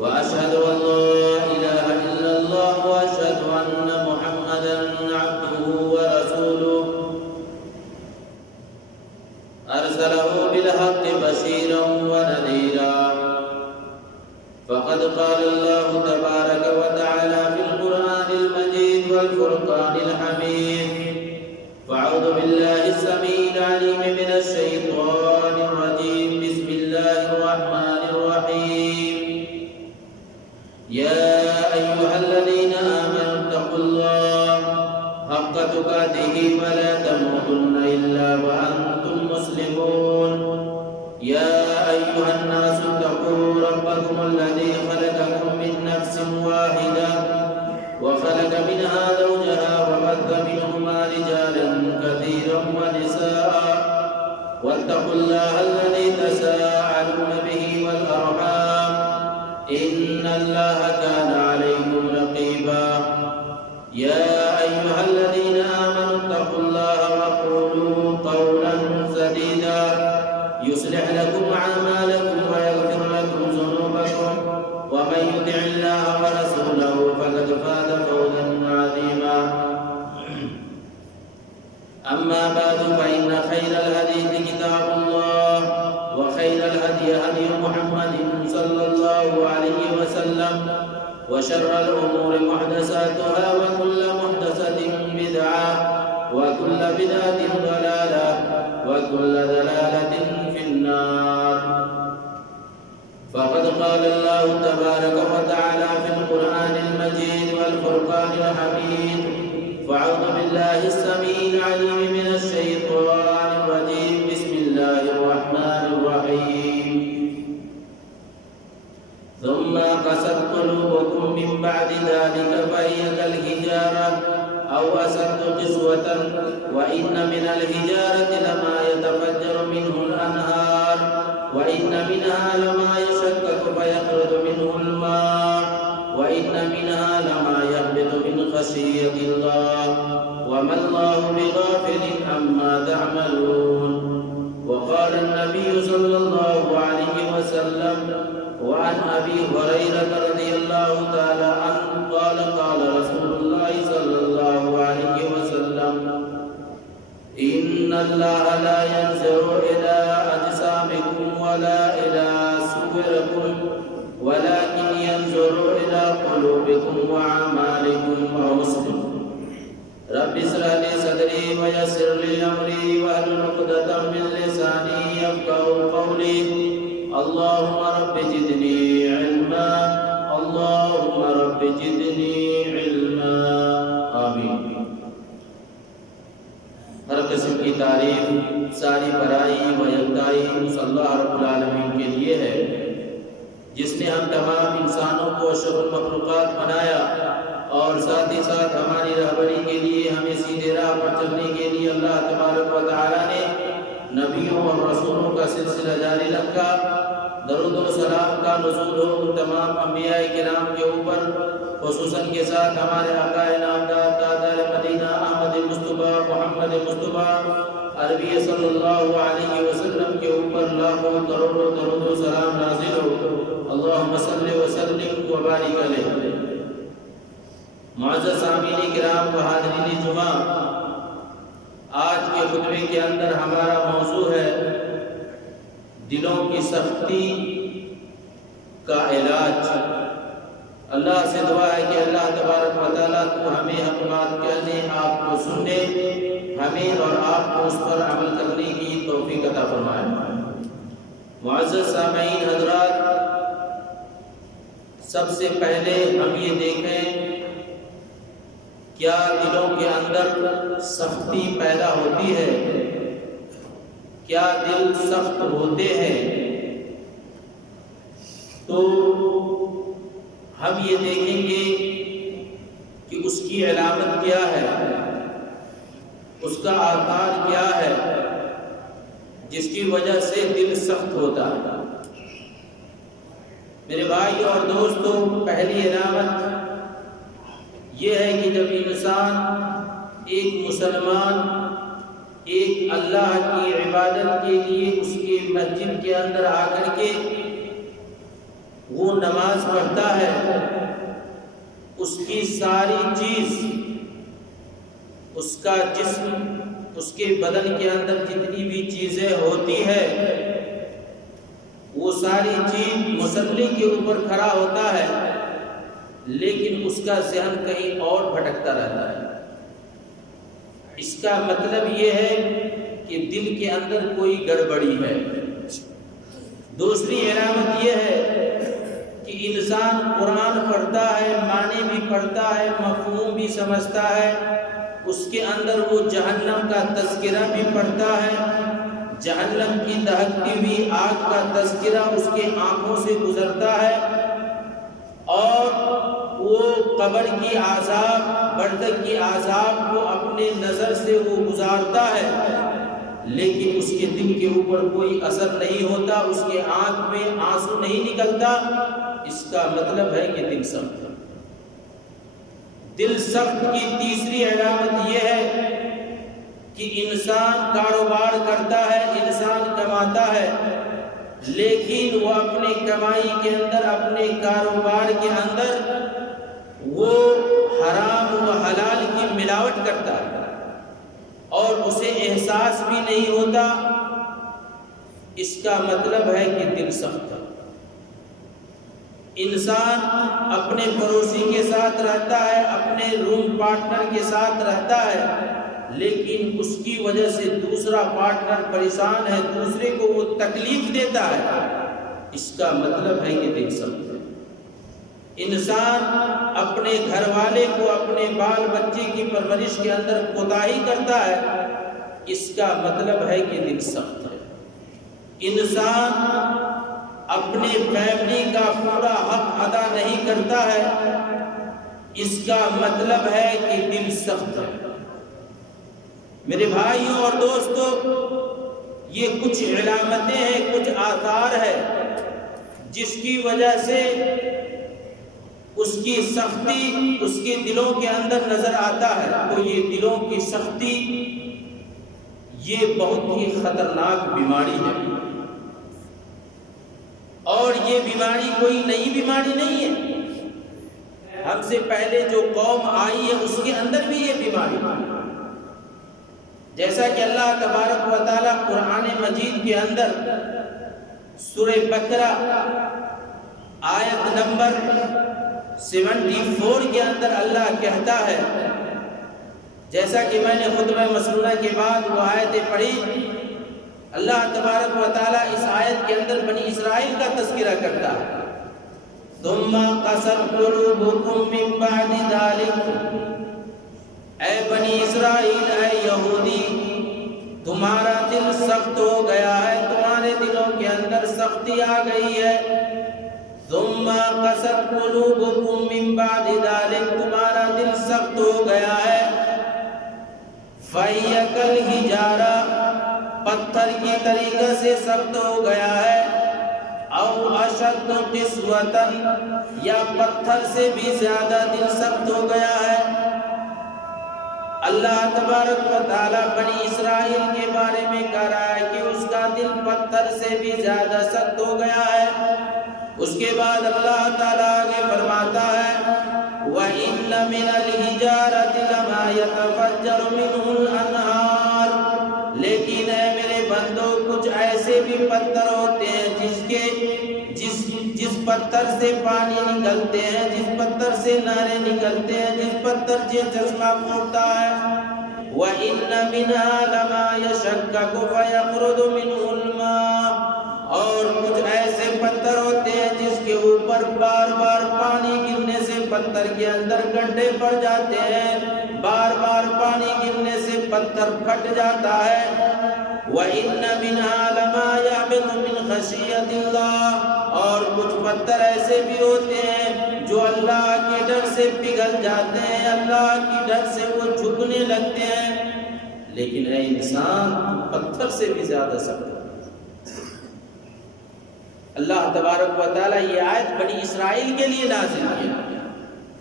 وأشهد أن لا إله إلا الله وأشهد أن محمدا عبده ورسوله أرسله بالحق بشيرا ونذيرا فقد قال الله تبارك وتعالى في القرآن المجيد والفرقان الحميد فأعوذ بالله السميع العليم من الشيطان الرجيم بسم الله الرحمن الرحيم يا أيها الذين آمنوا اتقوا الله حق تقاته ولا تموتن إلا وأنتم مسلمون يا أيها الناس اتقوا ربكم الذي خلقكم من نفس واحدة وخلق منها زوجها وبث منهما رجالا كثيرا ونساء واتقوا الله الذي تساءلون به والأرحام إن الله كان عليكم رقيبا يا أيها الذين آمنوا اتقوا الله وقولوا قولا سديدا يصلح لكم أعمالكم ويغفر لكم ذنوبكم ومن يطع الله ورسوله فقد فاز فوزا عظيما أما بعد فإن خير الحديث كتاب الله وخير الهدي هدي محمد صلى الله عليه وسلم وشر الأمور محدثاتها وكل محدثة بدعة وكل بدعة ضلالة وكل ضلالة في النار فقد قال الله تبارك وتعالى في القرآن المجيد والفرقان الحميد فأعوذ بالله السميع العليم من الشيطان الرجيم بسم الله الرحمن الرحيم ثم قست قلوبكم من بعد ذلك فهي كالحجارة أو أشد قسوة وإن من الحجارة لما يتفجر منه الأنهار وإن منها لما يشقق فيخرج منه الماء وإن منها لما يهبط من خشية الله وما الله بغافل عما تعملون وقال النبي صلى الله عليه وسلم وعن أبي هريرة رضي الله تعالى عنه قال قال رسول الله صلى الله عليه وسلم إن الله لا ينظر إلى أجسامكم ولا إلى صوركم ولكن ينظر إلى قلوبكم وأعمالكم رواه مسلم رب اشرح لي صدري ويسر لي أمري واحلل عقدة من لساني يفقهوا قولي اللهم رب زدني علما اللهم رب زدني علما آمین۔ ہر قسم کی تعریف ساری برائی و یکتائی اس اللہ رب العالمین کے لیے ہے جس نے ہم تمام انسانوں کو اشرف المخلوقات بنایا اور ساتھ ہی ساتھ ہماری رہبری کے لیے ہمیں سیدھے راہ پر چلنے کے لیے اللہ تبارک و تعالی نے نبیوں اور رسولوں کا سلسلہ جاری رکھا۔ درود و سلام کا نزول ہو تمام انبیاء کرام کے اوپر، خصوصاً کے ساتھ ہمارے آقا نامدار تاجدار مدینہ احمد مصطفیٰ محمد مصطفیٰ عربی صلی اللہ علیہ وسلم کے اوپر لاکھوں کروڑوں درود و سلام نازل ہو۔ اللہم صلی وسلم وبارک علیہ۔ معزز سامعین کرام و حاضرین جمعہ، آج کے خطبے کے اندر ہمارا موضوع ہے دلوں کی سختی کا علاج۔ اللہ سے دعا ہے کہ اللہ تبارک و تعالیٰ کو ہمیں حق بات کہنے، آپ کو سننے، ہمیں اور آپ کو اس پر عمل کرنے کی توفیق عطا فرمائے۔ معزز سامعین حضرات، سب سے پہلے ہم یہ دیکھیں کیا دلوں کے اندر سختی پیدا ہوتی ہے؟ کیا دل سخت ہوتے ہیں؟ تو ہم یہ دیکھیں گے کہ اس کی علامت کیا ہے، اس کا آثار کیا ہے جس کی وجہ سے دل سخت ہوتا ہے۔ میرے بھائی اور دوستو، پہلی علامت یہ ہے کہ جب انسان ایک مسلمان ایک اللہ کی عبادت کے لیے اس کے مسجد کے اندر آ کر کے وہ وہ نماز پڑھتا ہے اس کی ساری چیز، اس کا جسم، اس کے بدن کے اندر جتنی بھی چیزیں ہوتی ہے وہ ساری چیز مصلی کے اوپر کھڑا ہوتا ہے، لیکن اس کا ذہن کہیں اور بھٹکتا رہتا ہے۔ اس کا مطلب یہ ہے کہ دل کے اندر کوئی گڑبڑی ہے۔ دوسری علامت یہ ہے کہ انسان قرآن پڑھتا ہے، معنی بھی پڑھتا ہے، مفہوم بھی سمجھتا ہے، اس کے اندر وہ جہنم کا تذکرہ بھی پڑھتا ہے، جہنم کی دہکتی ہوئی آگ کا تذکرہ اس کے آنکھوں سے گزرتا ہے، اور وہ قبر کی عذاب، برزخ کی عذاب کو اپنے نظر سے وہ گزارتا ہے، لیکن اس کے دل کے اوپر کوئی اثر نہیں ہوتا، اس کے آنکھ میں آنسو نہیں نکلتا۔ اس کا مطلب ہے کہ دل سخت ہے۔ دل سخت کی تیسری علامت یہ ہے کہ انسان کاروبار کرتا ہے، انسان کماتا ہے، لیکن وہ اپنے کمائی کے اندر، اپنے کاروبار کے اندر وہ حرام و حلال کی ملاوٹ کرتا ہے اور اسے احساس بھی نہیں ہوتا۔ اس کا مطلب ہے کہ دل سخت ہے۔ انسان اپنے پڑوسی کے ساتھ رہتا ہے، اپنے روم پارٹنر کے ساتھ رہتا ہے، لیکن اس کی وجہ سے دوسرا پارٹنر پریشان ہے، دوسرے کو وہ تکلیف دیتا ہے۔ اس کا مطلب ہے کہ دل سخت ہے۔ انسان اپنے گھر والے کو، اپنے بال بچے کی پرورش کے اندر کوتاہی کرتا ہے، اس کا مطلب ہے کہ دل سخت ہے۔ انسان اپنے فیملی کا پورا حق ادا نہیں کرتا ہے، اس کا مطلب ہے کہ دل سخت ہے۔ میرے بھائیوں اور دوستوں، یہ کچھ علامتیں ہیں، کچھ آثار ہے جس کی وجہ سے اس کی سختی اس کے دلوں کے اندر نظر آتا ہے۔ تو یہ دلوں کی سختی یہ بہت ہی خطرناک بیماری ہے، اور یہ بیماری کوئی نئی بیماری نہیں ہے۔ ہم سے پہلے جو قوم آئی ہے اس کے اندر بھی یہ بیماری ہے، جیسا کہ اللہ تبارک و تعالیٰ قرآن مجید کے اندر سورہ بقرہ آیت نمبر 74 کے اندر اللہ کہتا ہے، جیسا کہ میں نے خطبہ مسنونہ کے بعد وہ آیتیں پڑھی، اللہ تبارک و تعالیٰ اس آیت کے اندر بنی اسرائیل کا تذکرہ کرتا ہے۔ ثم قست قلوبكم من بعد ذلك، اے بنی اسرائیل، اے یہودی، تمہارا دل سخت ہو گیا ہے، تمہارے دلوں کے اندر سختی آ گئی ہے۔ ثم قست قلوبكم من بعد ذلك، تمہارا دل سخت ہو گیا ہے۔ فَهِيَ كَالْحِجَارَةِ، پتھر کی طریقے سے سخت ہو گیا ہے۔ او اشد قسوة، یا پتھر سے بھی زیادہ دل سخت ہو گیا ہے۔ اللہ تبارک و تعالیٰ بنی اسرائیل کے بارے میں کہہ رہا ہے کہ اس کا دل پتھر سے بھی زیادہ سخت ہو گیا ہے۔ اس کے بعد اللہ تعالیٰ آگے فرماتا ہے، وَإِنَّ مِنَ الْحِجَارَةِ لَمَا يَتَفَجَّرُ مِنْهُ الْأَنْهَارُ، لیکن اے میرے بندو، کچھ ایسے بھی پتھر ہوتے ہیں جس پتھر سے پانی نکلتے ہیں، جس پتھر سے نہریں نکلتے ہیں، جس پتھر سے چشمہ پھوٹتا ہے۔ وَإِنَّ مِنْهَا لَمَا يَشَقَّقُ فَيَخْرُجُ مِنْهُ الْمَاءُ، اور کچھ ایسے پتھر ہوتے ہیں جس کے اوپر بار بار پانی گرنے سے پتھر کے اندر گڈھے پڑ جاتے ہیں، بار بار پانی گرنے سے پتھر پھٹ جاتا ہے۔ وَإِنَّ مِنْهَا لَمَا يَهْبِطُ مِنْ خَشْيَةِ اللَّهِ، اور کچھ پتھر ایسے بھی ہوتے ہیں جو اللہ کے ڈر سے پگھل جاتے ہیں، اللہ کی ڈر سے وہ جھکنے لگتے ہیں۔ لیکن اے انسان، پتھر سے بھی زیادہ سخت ہے۔ اللہ تبارک و تعالیٰ یہ آیت بنی اسرائیل کے لیے نازل کی۔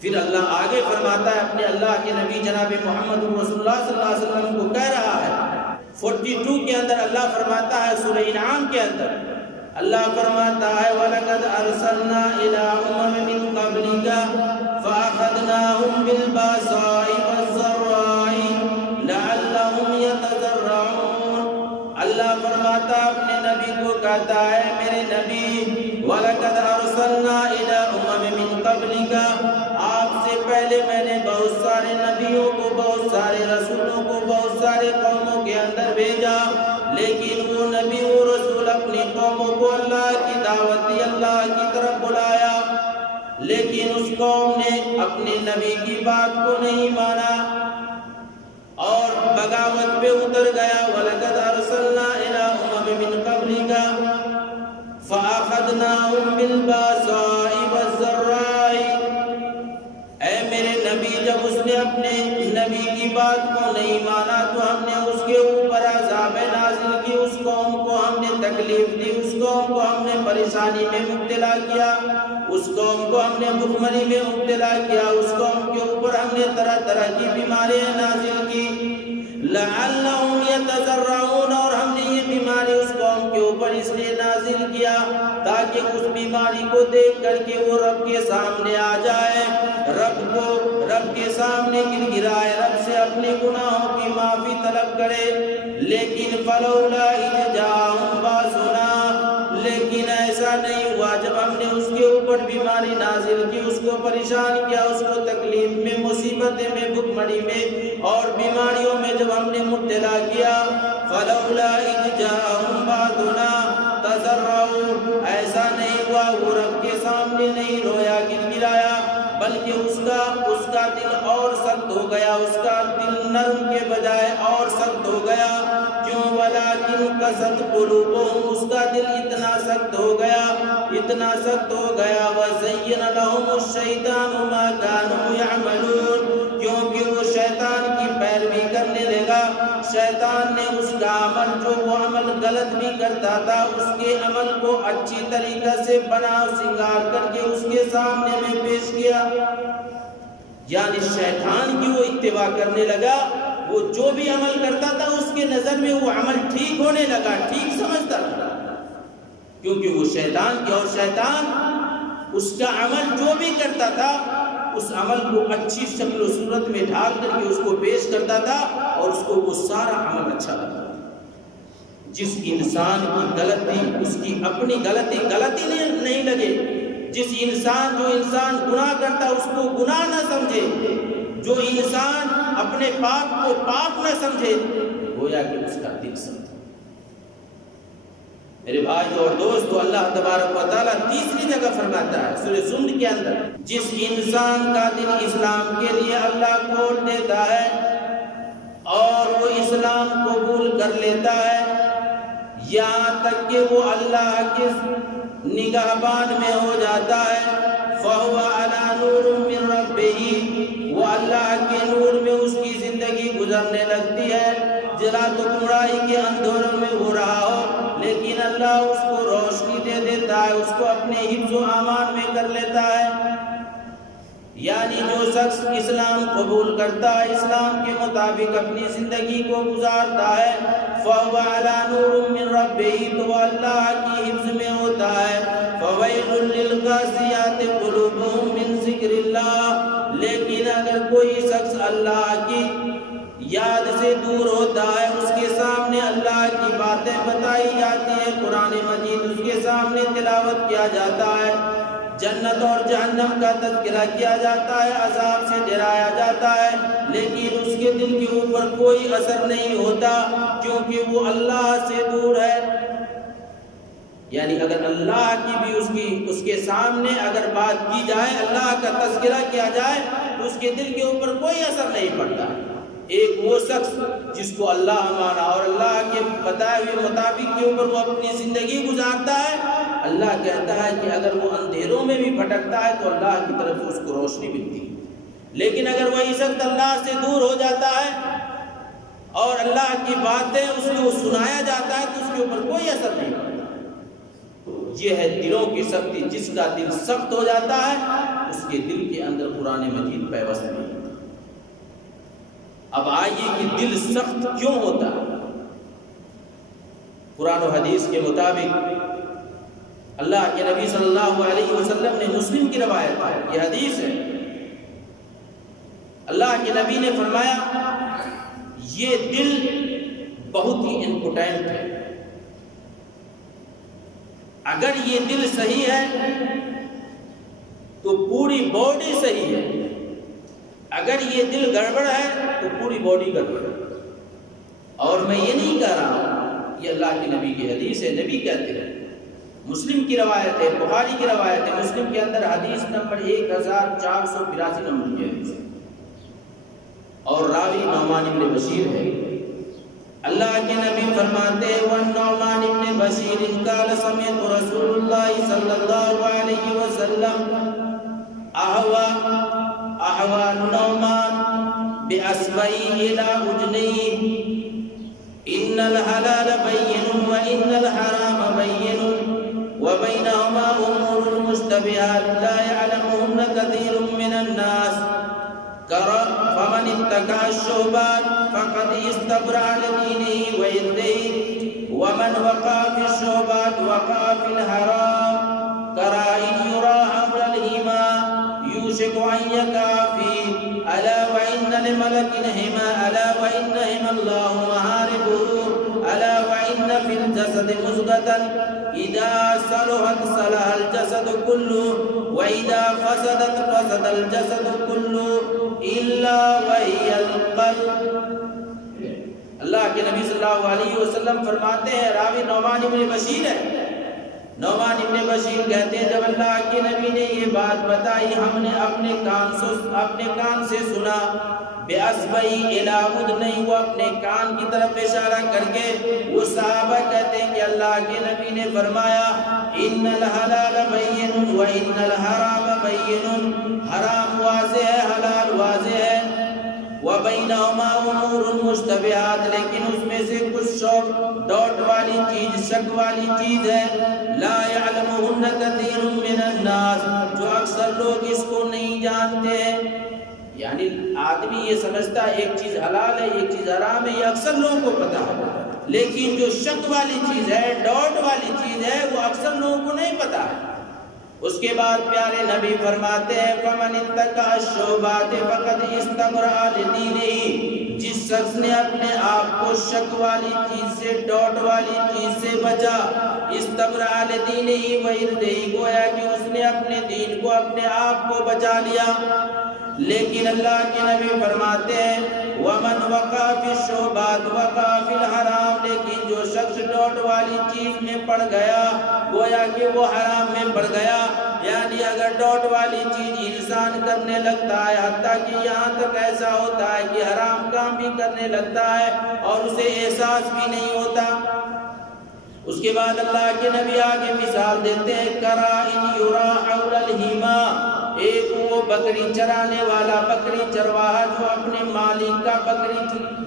پھر اللہ آگے فرماتا ہے، اپنے اللہ کے نبی جناب محمد رسول اللہ صلی اللہ علیہ وسلم کو کہہ رہا ہے، 42 کے اندر اللہ فرماتا ہے سورہ انعام کے اندر، اللہ فرماتا ہے وَلَقَدْ أَرْسَلْنَا إِلَىٰ أُمَمٍ مِّن قَبْلِكَ فَأَخَذْنَاهُم بِالْبَأْسَاءِ وَالضَّرَّاءِ لَعَلَّهُمْ يَتَضَرَّعُونَ۔ اللہ فرماتا اپنے نبی کو کہتا ہے میرے نبی وَلَقَدْ أَرْسَلْنَا إِلَىٰ أُمَمٍ مِّن قَبْلِكَ، آپ سے پہلے میں نے بہت سارے نبیوں کو، بہت سارے رسولوں کو، بہت سارے قوموں کے اندر بھیجا، لیکن وہ نبی و رسول اپنی قوموں کو اللہ کی دعوت دی، اللہ کی طرف بلایا، لیکن اس قوم نے اپنے نبی کی بات کو نہیں مانا اور بغاوت پہ اتر گیا۔ وَلَقَدْ أَرْسَلْنَا إِلَىٰ أُمَمٍ مِّن قَبْلِكَ فَأَخَذْنَاهُم بِالْبَأْسَاءِ وَالضَّرَّاءِ، اے میرے نبی جب اس نے اپنے نبی کی بات کو نہیں مانا تو ہم نے اس کے اوپر عذاب نازل کی، اس قوم کو ہم نے تکلیف دی، اس قوم کو ہم نے پریشانی میں مبتلا کیا، اس قوم کو ہم نے بھوکمری میں مبتلا کیا، اس قوم کے اوپر ہم نے طرح طرح کی بیماریاں نازل کی، لعلہم یتضرعون، اور ہم نے یہ بیماری اس قوم کے اوپر اس لیے نازل کیا تاکہ اس بیماری کو دیکھ کر کے وہ رب کے سامنے آ جائے، رب کے سامنے گر گرائے، رب سے اپنے گناہوں کی معافی طلب کرے۔ لیکن فلولا اذ جاءہم باسنا، لیکن ایسا نہیں ہوا جب ہم نے اس کے اوپر بیماری نازل کی، اس کو پریشان کیا، اس کو تکلیف میں، مصیبتیں میں، بھوکمری میں اور بیماریوں میں جب ہم نے مبتلا کیا، فلولا اذ جاءہم باسنا تضرعوا، ایسا نہیں ہوا وہ رب کے سامنے نہیں رویا، گر گرایا، بلکہ اس کا دل اور سخت ہو گیا، اس کا دل نرم کے بجائے اور سخت ہو گیا۔ کیوں؟ وَلَٰكِن قَسَتْ قُلُوبُهُمْ، اس کا دل اتنا سخت ہو گیا، اتنا سخت ہو گیا، وَزَيَّنَ لَهُمُ الشَّيْطَانُ مَا كَانُوا يَعْمَلُونَ، کیونکہ وہ شیطان کی پیروی کرنے لگا، شیطان نے اس کا عمل جو وہ عمل غلط بھی کرتا تھا اس کے عمل کو اچھی طریقہ سے بنا سنگار کر کے اس کے سامنے میں پیش کیا، یعنی شیطان کی وہ اتباع کرنے لگا، وہ جو بھی عمل کرتا تھا اس کے نظر میں وہ عمل ٹھیک ہونے لگا، ٹھیک سمجھتا تھا، کیونکہ وہ شیطان کی، اور شیطان اس کا عمل جو بھی کرتا تھا اس عمل کو اچھی شکل و صورت میں ڈھال کر کے اس کو پیش کرتا تھا اور اس کو وہ سارا عمل اچھا لگتا تھا۔ جس انسان کی غلطی اس کی اپنی غلطی نہیں لگے، جس انسان جو انسان گناہ کرتا اس کو گناہ نہ سمجھے، جو انسان اپنے پاک کو پاک نہ سمجھے، گویا کہ اس کا دل سخت۔ میرے بھائی اور دوستو، اللہ تبارک و تعالیٰ تیسری جگہ فرماتا ہے سورہ زمر کے اندر، جس انسان کا دل اسلام کے لیے اللہ کھول دیتا ہے اور وہ اسلام قبول کر لیتا ہے، یہاں تک کہ وہ اللہ کے نگہبان میں ہو جاتا ہے، فَهُوَ عَلَىٰ نُورٍ مِّن رَبِّهِ، وہ اللہ کے نور میں اس کی زندگی گزرنے لگتی ہے، جلا تو گمراہی کے اندھیروں میں ہو رہا ہو لیکن اللہ اس کو روشنی دے دیتا ہے، اس کو اپنے حفظ و امان میں کر لیتا ہے۔ یعنی جو شخص اسلام قبول کرتا ہے، اسلام کے مطابق اپنی زندگی کو گزارتا ہے، فَهُوَ عَلَىٰ نُورٍ مِّن رَبِّهِ، تو وہ اللہ کی حفظ میں ہوتا ہے۔ فَوَيْلٌ لِّلْقَاسِيَاتِ قُلُوبُهُم مِّن ذِكْرِ اللَّهِ، لیکن اگر کوئی شخص اللہ کی یاد سے دور ہوتا ہے، اس کے سامنے اللہ کی باتیں بتائی جاتی ہیں، قرآن مجید اس کے سامنے تلاوت کیا جاتا ہے، جنت اور جہنم کا تذکرہ کیا جاتا ہے، عذاب سے ڈرایا جاتا ہے، لیکن اس کے دل کے اوپر کوئی اثر نہیں ہوتا کیونکہ وہ اللہ سے دور ہے۔ یعنی اگر اللہ کی بھی اس کے سامنے اگر بات کی جائے، اللہ کا تذکرہ کیا جائے تو اس کے دل کے اوپر کوئی اثر نہیں پڑتا۔ ایک وہ شخص جس کو اللہ مانا اور اللہ کے بتائے ہوئے مطابق کے اوپر وہ اپنی زندگی گزارتا ہے، اللہ کہتا ہے کہ اگر وہ اندھیروں میں بھی بھٹکتا ہے تو اللہ کی طرف سے اس کو روشنی ملتی ہے، لیکن اگر وہی شخص اللہ سے دور ہو جاتا ہے اور اللہ کی باتیں اس کو سنایا جاتا ہے تو اس کے اوپر کوئی اثر نہیں پڑتا۔ یہ ہے دلوں کی سختی، جس کا دل سخت ہو جاتا ہے اس کے دل کے اندر قرآن مجید پیوست نہیں ہوتا۔ اب آئیے کہ دل سخت کیوں ہوتا ہے؟ قرآن و حدیث کے مطابق اللہ کے نبی صلی اللہ علیہ وسلم نے، مسلم کی روایت ہے، یہ حدیث ہے، اللہ کے نبی نے فرمایا یہ دل بہت ہی امپورٹنٹ ہے، اگر یہ دل صحیح ہے تو پوری باڈی صحیح ہے، اگر یہ دل گڑبڑ ہے تو پوری باڈی گڑبڑ ہے۔ اور میں یہ نہیں کہہ رہا ہوں، یہ اللہ کے نبی کی حدیث ہے، نبی کہتے ہیں، مسلم کی روایت ہے، بخاری کی روایت ہے، مسلم کے اندر حدیث نمبر 1482 نمبر کی حدیث ہے، اور راوی نعمان بن بشیر ہے۔ اللہ کے نبی فرماتے ہیں وَالنعمان بن بشیر قال سمعت رسول اللہ صلی اللہ علیہ وسلم احوى النعمان بأصبعه إلى أذنيه إن الحلال بين وإن الحرام بين وبينهما أمور مشتبهات لا يعلمهن كثير من الناس فمن اتقى الشبهات فقد استبرأ لدينه وعرضه ومن وقع في الشبهات وقع في الحرام كراء يرى حول الهما يوشك أن يقع فيه ألا وإن لملك هما ألا وإن هما الله محاربه ألا وإن في الجسد مضغة إذا صلحت صلح الجسد كله وإذا فسدت فسد الجسد كله إلا وهي القلب۔ اللہ کے نبی صلی اللہ علیہ وسلم فرماتے ہیں، راوی نعمان بن بشیر ہے، نعمان بن بشیر کہتے ہیں جب اللہ کے نبی نے یہ بات بتائی ہم نے اپنے کان سے سنا، بِأَصْبَعِهِ إِلَىٰ أُذْنَيْهِ، وہ اپنے کان کی طرف اشارہ کر کے وہ صحابہ کہتے ہیں کہ اللہ کے نبی نے فرمایا إِنَّ الْحَلَالَ بَيِّنٌ وَإِنَّ الْحَرَامَ بَيِّنٌ، حرام واضح ہے حلال واضح ہے، وَبَيْنَهُمَا أُمُورٌ مُشْتَبِهَاتٌ، لیکن اس میں سے کچھ ڈاٹ والی چیز، شک والی چیز ہے، لَا يَعْلَمُهُنَّ كَثِيرٌ مِّنَ النَّاسِ، جو اکثر لوگ اس کو نہیں جانتے ہیں۔ یعنی آدمی یہ سمجھتا ہے ایک چیز حلال ہے ایک چیز حرام ہے، یہ اکثر لوگوں کو پتا ہے، لیکن جو شک والی چیز ہے، ڈاٹ والی چیز ہے، وہ اکثر لوگوں کو نہیں پتا ہے۔ اس کے بعد پیارے نبی فرماتے ہیں فَمَنِ اتَّقَى الشُّبُهَاتِ فَقَدْ اسْتَبْرَأَ لِدِينِهِ، جس شخص نے اپنے آپ کو شک والی چیز سے، ڈاٹ والی چیز سے بچا، اسْتَبْرَأَ لِدِينِهِ وَعِرْضِهِ، گویا کہ اس نے اپنے دین کو، اپنے آپ کو بچا لیا۔ لیکن اللہ کے نبی فرماتے ہیں وَمَنْ وَقَعَ فِي الشُّبُهَاتِ وَقَعَ فِي الْحَرَامِ، لیکن جو شخص ڈاٹ والی چیز میں پڑ گیا گویا کہ وہ حرام میں پڑ گیا۔ یعنی اگر ڈاٹ والی چیز انسان کرنے لگتا ہے، حتیٰ کہ یہاں تک ایسا ہوتا ہے کہ حرام کام بھی کرنے لگتا ہے اور اسے احساس بھی نہیں ہوتا۔ اس کے بعد اللہ کے نبی آگے مثال دیتے ہیں کَرَائِن یُرَا حَوْلَ الْحِمَا، ایک وہ بکری چرانے والا، بکری چرواہا جو اپنے مالک کا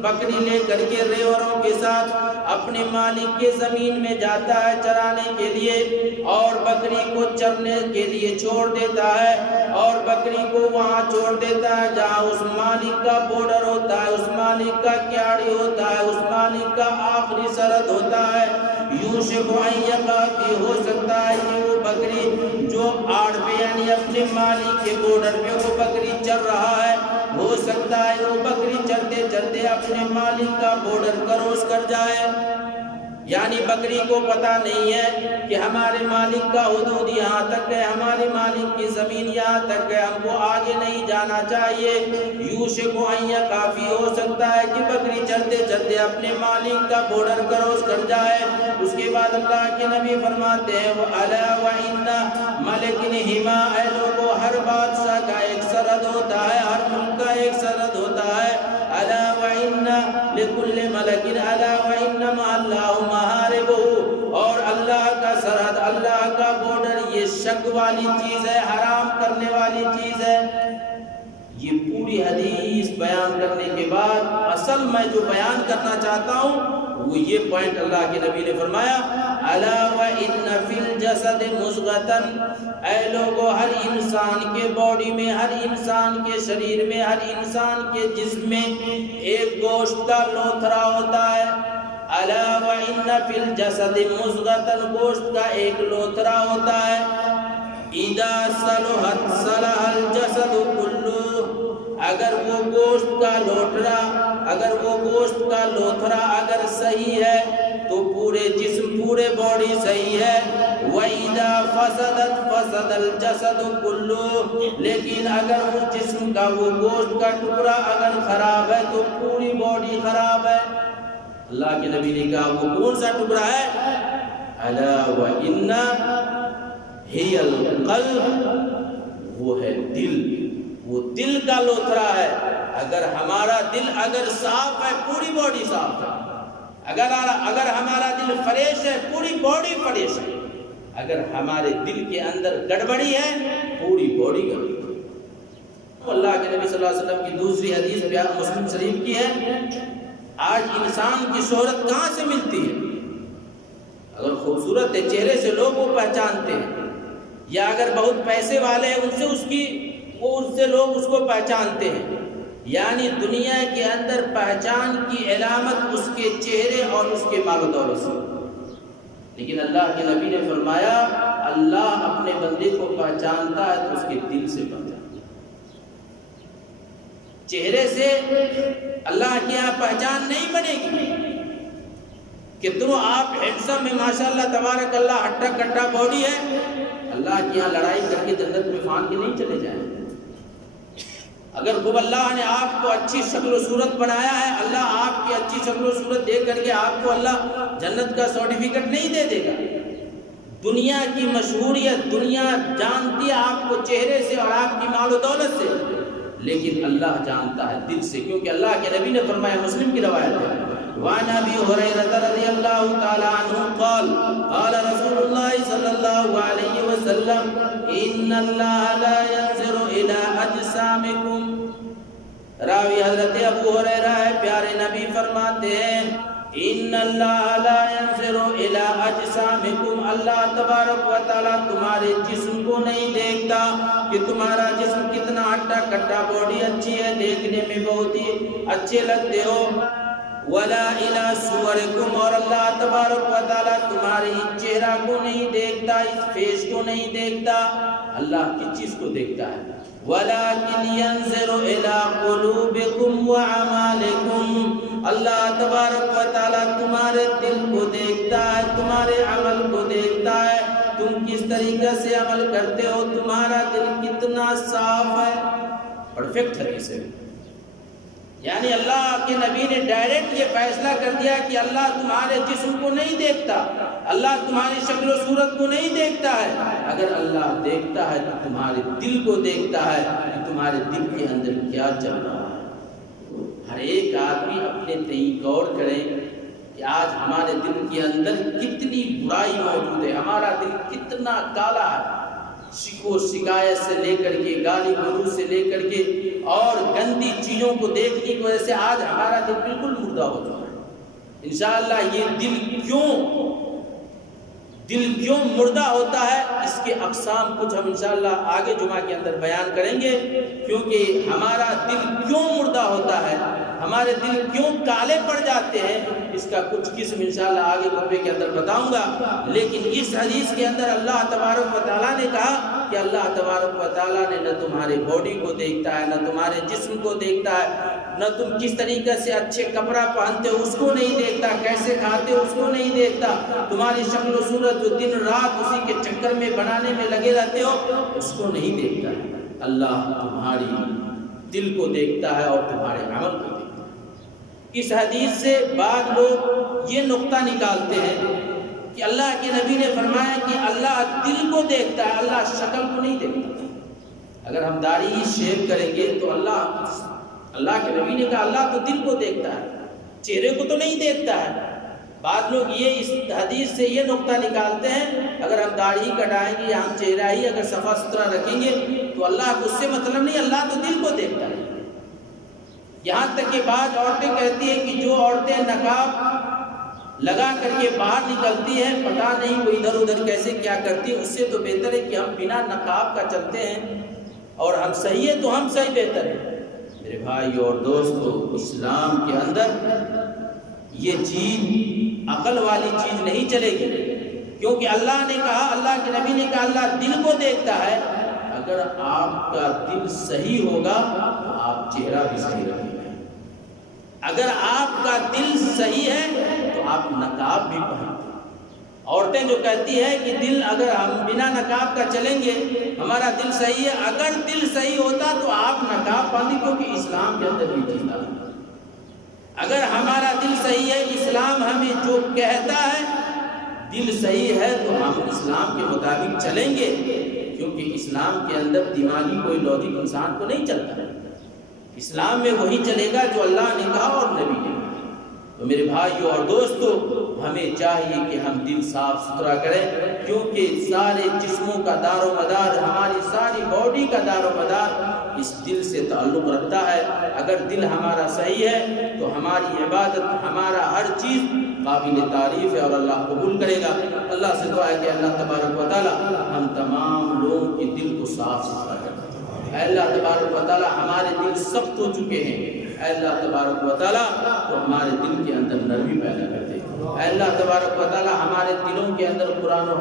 بکری لے کر کے ریوروں کے ساتھ اپنے مالک کے زمین میں جاتا ہے چرانے کے لیے، اور بکری کو چرنے کے لیے چھوڑ دیتا ہے، اور بکری کو وہاں چھوڑ دیتا ہے جہاں اس مالک کا بورڈر ہوتا ہے، اس مالک کا کیاڑی ہوتا ہے، اس مالک کا آخری سرحد ہوتا ہے۔ یوشک ان یقع فی، ہو سکتا ہے کہ وہ بکری جو آڑ پہ یعنی اپنے مالک کے بورڈر پہ وہ بکری چر رہا ہے، ہو سکتا ہے وہ بکری چرتے چرتے اپنے مالک کا بورڈر کراس کر جائے۔ یعنی بکری کو پتہ نہیں ہے کہ ہمارے مالک کا حدود یہاں تک ہے، ہمارے مالک کی زمین یہاں تک ہے، ہم کو آگے نہیں جانا چاہیے۔ یوشک ان یقع فی، ہو سکتا ہے کہ بکری چرتے چرتے اپنے مالک کا بورڈر کراس کر جائے۔ اس کے بعد اللہ کے نبی فرماتے ہیں وَأَلَا وَإِنَّ مَلِكِهِمَا، اے لوگوں ہر بادشاہ کا ایک سرحد ہوتا ہے، ہر ملک کا ایک سرحد ہوتا ہے۔ أَلَا وَإِنَّ لِكُلِّ مَلَكٍ أَلَا وَإِنَّ مَعَ اللَّهُ مَحَارِبُهُ، اور اللہ کا سرحد، اللہ کا بورڈر، یہ شک والی چیز ہے، حرام کرنے والی چیز ہے۔ یہ پوری حدیث بیان کرنے کے بعد اصل میں جو بیان کرنا چاہتا ہوں وہ یہ پوائنٹ اللہ کے نبی نے فرمایا أَلَا وَإِنَّ فِي الْجَسَدِ مُضْغَةً، اے لوگو ہر انسان کے باڈی میں، ہر انسان کے شریر میں، ہر انسان کے جسم میں ایک گوشت کا لوتھڑا ہوتا ہے۔ الا وان فی الجسد مضغۃ، گوشت کا ایک لوتھڑا ہوتا ہے، اذا صلحت صلح الجسد کلہ، اگر وہ گوشت کا لوتھڑا، اگر وہ گوشت کا لوتھڑا اگر صحیح ہے تو پورے جسم، پورے باڈی صحیح ہے، وَإِذَا فَسَدَتْ فَسَدَ الْجَسَدُ كُلُّهُ، لیکن اگر وہ جسم کا وہ گوشت کا ٹکڑا اگر خراب ہے تو پوری باڈی خراب ہے۔ اللہ کے نبی نے کہا وہ کون سا ٹکڑا ہے؟ أَلَا وَإِنَّ هِيَ الْقَلْبُ، وہ ہے دل، وہ دل کا لوتھڑا ہے۔ اگر ہمارا دل اگر صاف ہے پوری باڈی صاف ہے، اگر ہمارا دل فریش ہے پوری باڈی فریش ہے، اگر ہمارے دل کے اندر گڑبڑی ہے پوری باڈی گڑبڑی ہے۔ اللہ کے نبی صلی اللہ علیہ وسلم کی دوسری حدیث مسلم شریف کی ہے، آج انسان کی شہرت کہاں سے ملتی ہے؟ اگر خوبصورت ہے چہرے سے لوگ وہ پہچانتے ہیں، یا اگر بہت پیسے والے ہیں اس سے لوگ اس کو پہچانتے ہیں، یعنی دنیا کے اندر پہچان کی علامت اس کے چہرے اور اس کے مال و دولت سے۔ لیکن اللہ کے نبی نے فرمایا اللہ اپنے بندے کو پہچانتا ہے تو اس کے دل سے پہچانتا ہے، چہرے سے اللہ کے یہاں پہچان نہیں بنے گی کہ تم آپ ہینڈسم میں ماشاءاللہ تبارک اللہ ہٹا کٹا باڈی ہے، اللہ کے یہاں لڑائی کر کے جنت میں فان کے نہیں چلے جائیں۔ اگر خوب اللہ نے آپ کو اچھی شکل و صورت بنایا ہے، اللہ آپ کی اچھی شکل و صورت دیکھ کر کے آپ کو اللہ جنت کا سرٹیفکیٹ نہیں دے دے گا۔ دنیا کی مشہوریت دنیا جانتی ہے آپ کو چہرے سے اور آپ کی مال و دولت سے، لیکن اللہ جانتا ہے دل سے، کیونکہ اللہ کے نبی نے فرمایا، مسلم کی روایت ہے، وعن ابی ہریرہ رضی اللہ تعالی عنہ قال قال رسول اللہ صلی اللہ علیہ وسلم ان اللہ لا ينظر الى اجسامکم، راوی حضرت ابو ہریرہ ہے، پیارے نبی فرماتے ہیں ان اللہ لا ينظر الى اجسامکم، اللہ تبارک و تعالی تمہارے جسم کو نہیں دیکھتا کہ تمہارا جسم کتنا ہٹا کٹا باڈی اچھی ہے، دیکھنے میں بہت ہی اچھے لگتے ہو، ولا الى صورکم، اور اللہ تبارک و تعالی تمہاری چہرہ کو نہیں دیکھتا، اس فیس کو نہیں دیکھتا، اللہ کس چیز کو دیکھتا ہے؟ وَلَكِنْ يَنْظِرُ إِلَىٰ قُلُوبِكُمْ وَعَمَالِكُمْ، اللہ تبارک و تعالیٰ تمہارے دل کو دیکھتا ہے، تمہارے عمل کو دیکھتا ہے، تم کس طریقے سے عمل کرتے ہو، تمہارا دل کتنا صاف ہے۔ پرفیکٹ حدیث ہے، یعنی اللہ کے نبی نے ڈائریکٹ یہ فیصلہ کر دیا کہ اللہ تمہارے جسم کو نہیں دیکھتا، اللہ تمہاری شکل و صورت کو نہیں دیکھتا ہے، اگر اللہ دیکھتا ہے تو تمہارے دل کو دیکھتا ہے کہ تمہارے دل کے اندر کیا چل رہا ہے۔ ہر ایک آدمی اپنے تئیں غور کرے کہ آج ہمارے دل کے اندر کتنی برائی موجود ہے، ہمارا دل کتنا کالا ہے، شکو شکایت سے لے کر کے، گالی گلوچ سے لے کر کے اور گندی چیزوں کو دیکھنے کی وجہ سے آج ہمارا دل بالکل مردہ ہو چکا ہے۔ انشاءاللہ یہ دل کیوں مردہ ہوتا ہے، اس کے اقسام کچھ ہم انشاءاللہ آگے جمعہ کے اندر بیان کریں گے، کیونکہ ہمارا دل کیوں مردہ ہوتا ہے، ہمارے دل کیوں کالے پڑ جاتے ہیں، اس کا کچھ قسم انشاءاللہ آگے خطبے کے اندر بتاؤں گا۔ لیکن اس حدیث کے اندر اللہ تبارک و تعالیٰ نے کہا کہ اللہ تبارک و تعالیٰ نے نہ تمہارے باڈی کو دیکھتا ہے، نہ تمہارے جسم کو دیکھتا ہے، نہ تم کس طریقے سے اچھے کپڑا پہنتے ہو اس کو نہیں دیکھتا، کیسے کھاتے ہو اس کو نہیں دیکھتا، تمہاری شکل و صورت جو دن رات اسی کے چکر میں بنانے میں لگے رہتے ہو اس کو نہیں دیکھتا ہے۔ اللہ تمہاری دل کو دیکھتا ہے اور تمہارے عمل کو دیکھتا ہے۔ اس حدیث سے بعض لوگ یہ نقطہ نکالتے ہیں کہ اللہ کے نبی نے فرمایا کہ اللہ دل کو دیکھتا ہے، اللہ شکل کو نہیں دیکھتا۔ اگر ہم داڑھی شیو کریں گے تو اللہ کے نبی نے کہا اللہ تو دل کو دیکھتا ہے، چہرے کو تو نہیں دیکھتا ہے۔ بعض لوگ یہ اس حدیث سے یہ نقطہ نکالتے ہیں اگر ہم داڑھی کٹائیں گے یا ہم چہرہ ہی اگر صفا ستھرا رکھیں گے تو اللہ کو اس سے مطلب نہیں، اللہ تو دل کو دیکھتا ہے۔ یہاں تک کہ بعض عورتیں کہتی ہیں کہ جو عورتیں نقاب لگا کر کے باہر نکلتی ہیں پتہ نہیں وہ ادھر ادھر کیسے کیا کرتی ہے، اس سے تو بہتر ہے کہ ہم بنا نقاب کا چلتے ہیں اور ہم صحیح ہے تو ہم صحیح بہتر ہے۔ میرے بھائی اور دوستو، اسلام کے اندر یہ چیز عقل والی چیز نہیں چلے گی، کیونکہ اللہ نے کہا، اللہ کے نبی نے کہا اللہ دل کو دیکھتا ہے۔ اگر آپ کا دل صحیح ہوگا تو آپ چہرہ بھی صحیح رکھیں گے، اگر آپ کا دل صحیح ہے تو آپ نقاب بھی پہنیں۔ عورتیں جو کہتی ہے کہ دل اگر ہم بنا نقاب کا چلیں گے، ہمارا دل صحیح ہے، اگر دل صحیح ہوتا تو آپ نقاب باندھیں، کیونکہ اسلام کے اندر یہ چیز نہ ہے۔ اگر ہمارا دل صحیح ہے، اسلام ہمیں جو کہتا ہے، دل صحیح ہے تو ہم اسلام کے مطابق چلیں گے، کیونکہ اسلام کے اندر دماغی کوئی لاجک انسان کو نہیں چلتا ہے۔ اسلام میں وہی چلے گا جو اللہ نے کہا اور نبی نے کہا۔ تو میرے بھائیوں اور دوستوں، ہمیں چاہیے کہ ہم دل صاف ستھرا کریں، کیونکہ سارے جسموں کا دار و مدار، ہماری ساری باڈی کا دار و مدار اس دل سے تعلق رکھتا ہے۔ اگر دل ہمارا صحیح ہے تو ہماری عبادت، ہمارا ہر چیز قابل تعریف ہے اور اللہ قبول کرے گا۔ اللہ سے دعا ہے کہ اللہ تبارک و تعالی ہم تمام لوگوں کے دل کو صاف ستھرا کر دے۔ اے اللہ تبارک و تعالی ہمارے دل سخت ہو چکے ہیں، اے اللہ تبارک و تعالی تو ہمارے دل کے اندر نرمی پیدا کر دے۔ اے اللہ تبارک و تعالی ہمارے دلوں کے اندر قرآن و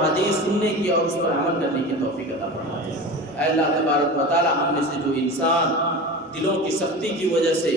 حدیث سننے کی اور اس پر عمل کرنے کی توفیق عطا فرما دے۔ اے اللہ تبارک و تعالی ہم میں سے جو انسان دلوں کی سختی کی وجہ سے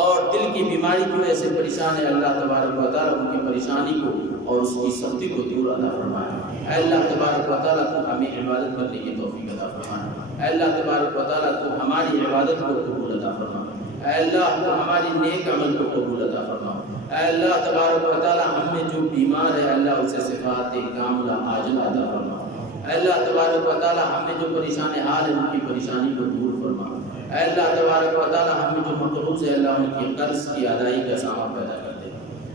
اور دل کی بیماری کی وجہ سے پریشان ہے، اللہ تبارک و تعالی ان کی پریشانی کو اور اس کی سختی کو دور عطا فرمائے۔ اے اللہ تبارک و تعالی تو ہمیں عبادت کرنے کی توفیق عطا فرمائے۔ اے اللہ تبارک و تعالی تو ہماری عبادت کو قبول عطا فرمائے۔ اے اللہ تو ہماری نیک عمل کو قبول عطا فرمائے۔ اے اللہ تبارک و تعالی ہم میں جو بیمار ہے اللہ اسے شفاعت کاملہ عاجلہ عطا فرمائے۔ اے اللہ تبارک و تعالی ہم میں جو پریشان حال ہے ان کی پریشانی کو دور فرما۔ اے اللہ تبارک و تعالی ہم میں جو مقروض ہے اللہ ان کی قرض کی ادائیگی کا سامان پیدا کر دے۔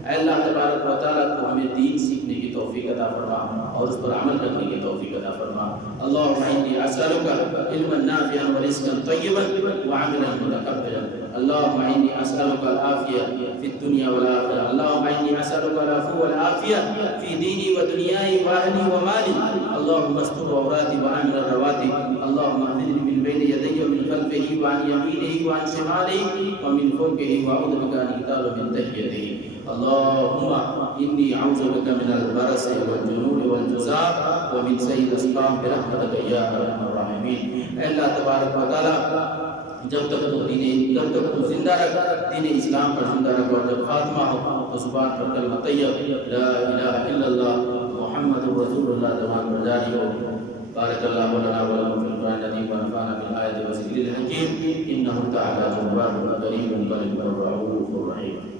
اے اللہ تبارک و تعالی تو ہمیں دین سیکھنے کی توفیق عطا فرما اور اس پر عمل کرنے کی توفیق عطا فرما۔ اللهم انی اسألک علما نافعا ورزقا طیبا وعملا متقبلا۔ اللهم انی اسألک العافیہ فی الدنیا والآخرہ۔ اللهم انی اسألک العفو والعافیہ فی دینی ودنیائی واہلی ومالی۔ اللهم استر عوراتي وآمن رواتي۔ اللهم احفظني من بين يدي ومن خلفه وعن يمينه وعن شماله ومن فوقه وأعوذ بك أن أغتال من تحت يديه۔ اللهم إني أعوذ بك من البرص والجنون والجذام ومن سيء الأسقام برحمتك يا أرحم الراحمين۔ اے اللہ تبارک و تعالی جب تک تو زندہ رکھ، دین اسلام پر زندہ رکھ، اور جب خاتمہ ہو تو زبان پر کلمہ طیب لا الہ الا اللہ محمد رسول اللہ زبان پر جاری ہو۔ بارک اللہ لنا ولکم فی القرآن العظیم ونفعنا بالآیات والذکر الحکیم، انہ تعالی جواد کریم قریب رؤوف رحیم۔